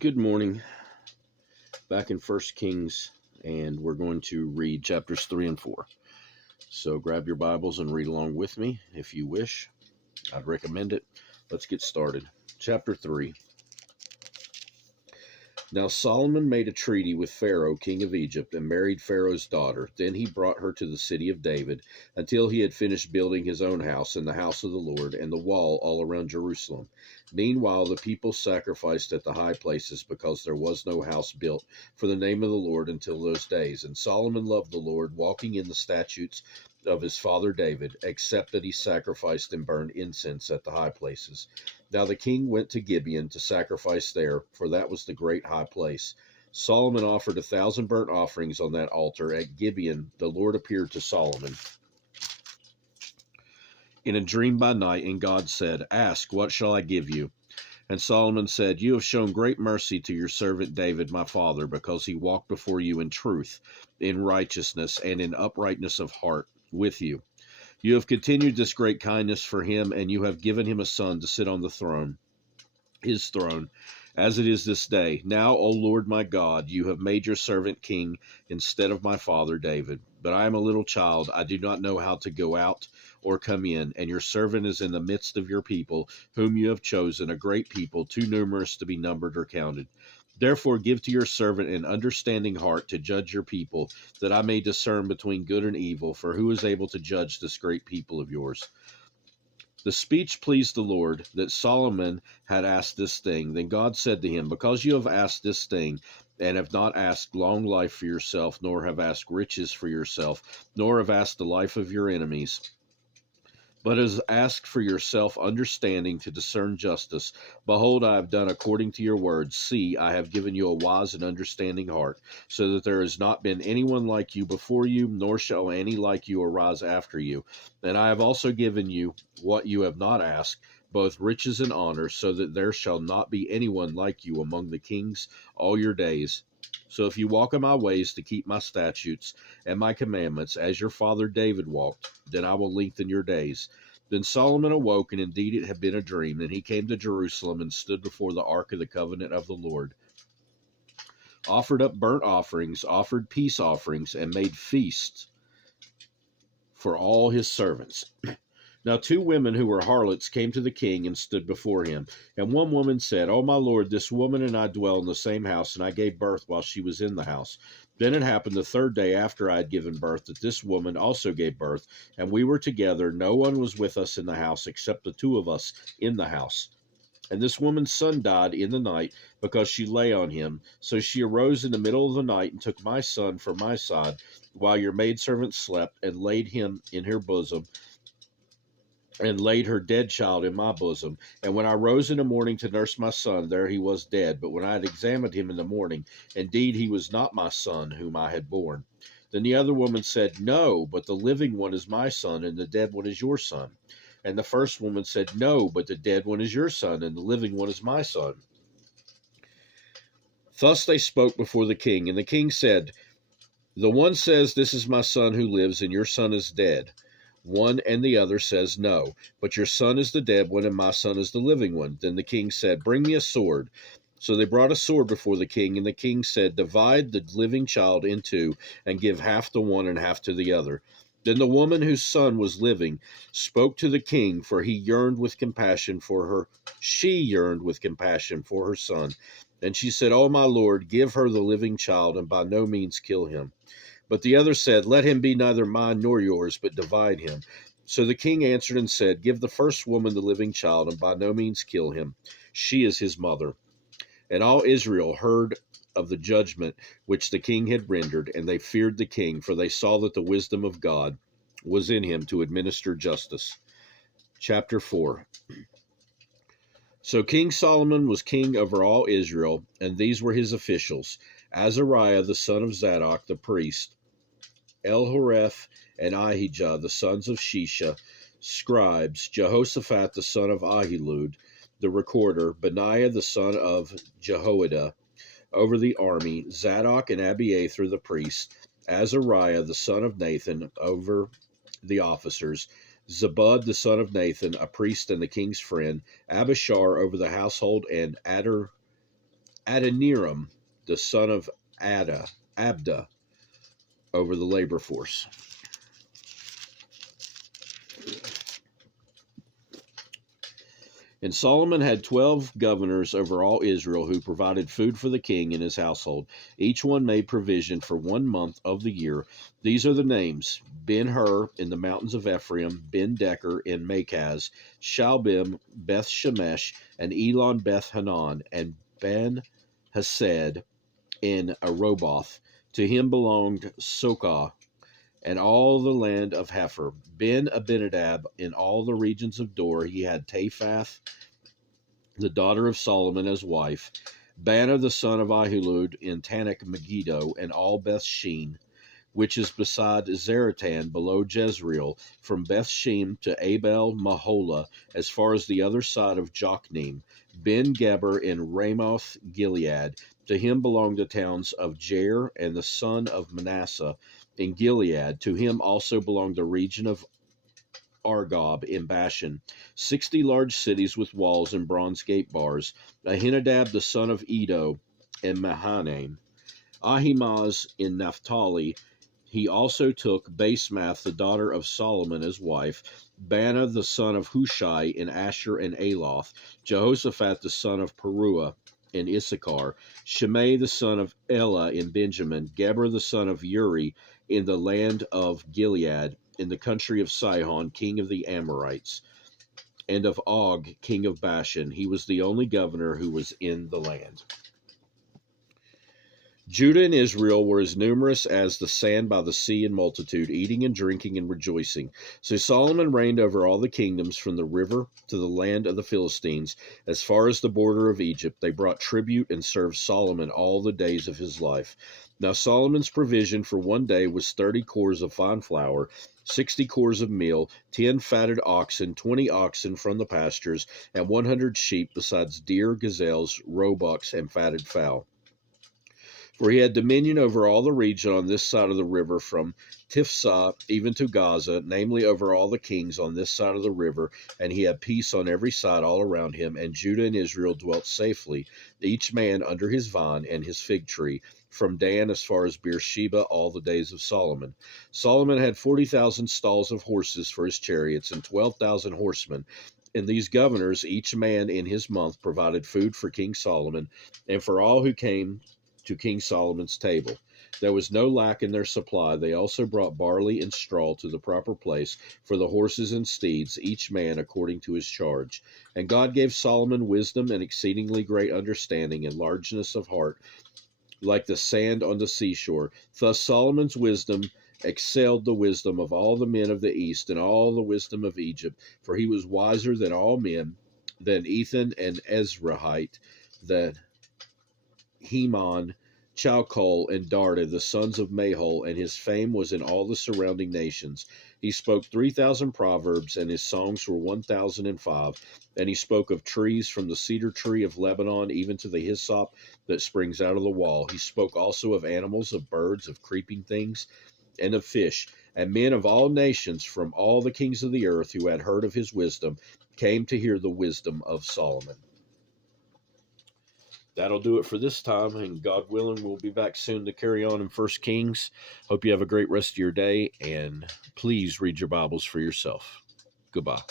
Good morning. Back in First Kings, and we're going to read chapters 3 and 4. So grab your Bibles and read along with me if you wish. I'd recommend it. Let's get started. Chapter 3. Now Solomon made a treaty with Pharaoh, king of Egypt, and married Pharaoh's daughter. Then he brought her to the city of David until he had finished building his own house and the house of the Lord and the wall all around Jerusalem. Meanwhile, the people sacrificed at the high places because there was no house built for the name of the Lord until those days. And Solomon loved the Lord, walking in the statutes of his father David, except that he sacrificed and burned incense at the high places. Now the king went to Gibeon to sacrifice there, for that was the great high place. Solomon offered 1,000 burnt offerings on that altar. At Gibeon, the Lord appeared to Solomon in a dream by night, and God said, "Ask, what shall I give you?" And Solomon said, "You have shown great mercy to your servant David, my father, because he walked before you in truth, in righteousness, and in uprightness of heart with you. You have continued this great kindness for him, and you have given him a son to sit on the throne, his throne, as it is this day. Now, O Lord my God, you have made your servant king instead of my father David. But I am a little child. I do not know how to go out or come in, and your servant is in the midst of your people, whom you have chosen, a great people, too numerous to be numbered or counted. Therefore give to your servant an understanding heart to judge your people, that I may discern between good and evil, for who is able to judge this great people of yours?" The speech pleased the Lord, that Solomon had asked this thing. Then God said to him, "Because you have asked this thing, and have not asked long life for yourself, nor have asked riches for yourself, nor have asked the life of your enemies, but has asked for yourself understanding to discern justice. Behold, I have done according to your words. See, I have given you a wise and understanding heart, so that there has not been anyone like you before you, nor shall any like you arise after you. And I have also given you what you have not asked, both riches and honor, so that there shall not be anyone like you among the kings all your days. So if you walk in my ways to keep my statutes and my commandments, as your father David walked, then I will lengthen your days." Then Solomon awoke, and indeed it had been a dream. And he came to Jerusalem and stood before the ark of the covenant of the Lord, offered up burnt offerings, offered peace offerings, and made feasts for all his servants. Now 2 women who were harlots came to the king and stood before him. And one woman said, "O my lord, this woman and I dwell in the same house, and I gave birth while she was in the house. Then it happened the 3rd day after I had given birth that this woman also gave birth, and we were together. No one was with us in the house except the 2 of us in the house. And this woman's son died in the night because she lay on him. So she arose in the middle of the night and took my son from my side while your maidservant slept, and laid him in her bosom, and laid her dead child in my bosom. And when I rose in the morning to nurse my son, there he was dead. But when I had examined him in the morning, indeed he was not my son whom I had born." Then the other woman said, "No, but the living one is my son, and the dead one is your son." And the first woman said, "No, but the dead one is your son, and the living one is my son." Thus they spoke before the king. And the king said, "The one says, 'This is my son who lives, and your son is dead.' One and the other says, 'No, but your son is the dead one, and my son is the living one.' Then the king said, 'Bring me a sword.' So they brought a sword before the king, and the king said, 'Divide the living child in 2, and give half to one and half to the other.' Then the woman whose son was living spoke to the king, for he yearned with compassion for her. She yearned with compassion for her son. And she said, 'O my lord, give her the living child, and by no means kill him.' But the other said, 'Let him be neither mine nor yours, but divide him.' So the king answered and said, 'Give the first woman the living child, and by no means kill him. She is his mother.' And all Israel heard of the judgment which the king had rendered, and they feared the king, for they saw that the wisdom of God was in him to administer justice." Chapter 4. So King Solomon was king over all Israel, and these were his officials: Azariah the son of Zadok the priest, Elhoreph and Ahijah the sons of Shisha, scribes, Jehoshaphat the son of Ahilud, the recorder, Benaiah the son of Jehoiada, over the army, Zadok and Abiathar the priests, Azariah the son of Nathan, over the officers, Zabud the son of Nathan, a priest and the king's friend, Abishar over the household, and Adoniram, the son of Abda, over the labor force. And Solomon had 12 governors over all Israel who provided food for the king and his household. Each one made provision for 1 month of the year. These are the names: Ben-Hur in the mountains of Ephraim, Ben-Decker in Makaz, Shalbim, Beth-Shemesh, and Elon Beth-Hanan, and Ben-Hesed in Aroboth. To him belonged Sokah and all the land of Hepher. Ben-Abinadab in all the regions of Dor. He had Taphath, the daughter of Solomon, as wife. Bana the son of Ahilud in Tanakh Megiddo, and all Beth-Shean, which is beside Zaratan, below Jezreel, from Beth-Shem to Abel-Maholah, as far as the other side of Jokneam. Ben-Geber in Ramoth Gilead. To him belonged the towns of Jair and the son of Manasseh in Gilead. To him also belonged the region of Argob in Bashan, 60 large cities with walls and bronze gate bars. Ahinadab the son of Edo in Mahanaim. Ahimaaz in Naphtali. He also took Basemath the daughter of Solomon as wife. Bana the son of Hushai in Asher and Aloth. Jehoshaphat the son of Peruah in Issachar. Shimei the son of Elah in Benjamin. Geber the son of Uri in the land of Gilead, in the country of Sihon, king of the Amorites, and of Og, king of Bashan. He was the only governor who was in the land. Judah and Israel were as numerous as the sand by the sea in multitude, eating and drinking and rejoicing. So Solomon reigned over all the kingdoms from the river to the land of the Philistines, as far as the border of Egypt. They brought tribute and served Solomon all the days of his life. Now Solomon's provision for 1 day was 30 cores of fine flour, 60 cores of meal, 10 fatted oxen, 20 oxen from the pastures, and 100 sheep, besides deer, gazelles, roebucks, and fatted fowl. For he had dominion over all the region on this side of the river, from Tifsah even to Gaza, namely over all the kings on this side of the river, and he had peace on every side all around him, and Judah and Israel dwelt safely, each man under his vine and his fig tree, from Dan as far as Beersheba, all the days of Solomon. Solomon had 40,000 stalls of horses for his chariots, and 12,000 horsemen. And these governors, each man in his month, provided food for King Solomon, and for all who came to King Solomon's table. There was no lack in their supply. They also brought barley and straw to the proper place for the horses and steeds, each man according to his charge. And God gave Solomon wisdom and exceedingly great understanding and largeness of heart, like the sand on the seashore. Thus Solomon's wisdom excelled the wisdom of all the men of the east and all the wisdom of Egypt, for he was wiser than all men, than Ethan and Ezrahite, than Heman, Chalcol, and Darda, the sons of Mahol, and his fame was in all the surrounding nations. He spoke 3,000 proverbs, and his songs were 1,005. And he spoke of trees, from the cedar tree of Lebanon even to the hyssop that springs out of the wall. He spoke also of animals, of birds, of creeping things, and of fish. And men of all nations, from all the kings of the earth, who had heard of his wisdom, came to hear the wisdom of Solomon. That'll do it for this time, and God willing, we'll be back soon to carry on in 1 Kings. Hope you have a great rest of your day, and please read your Bibles for yourself. Goodbye.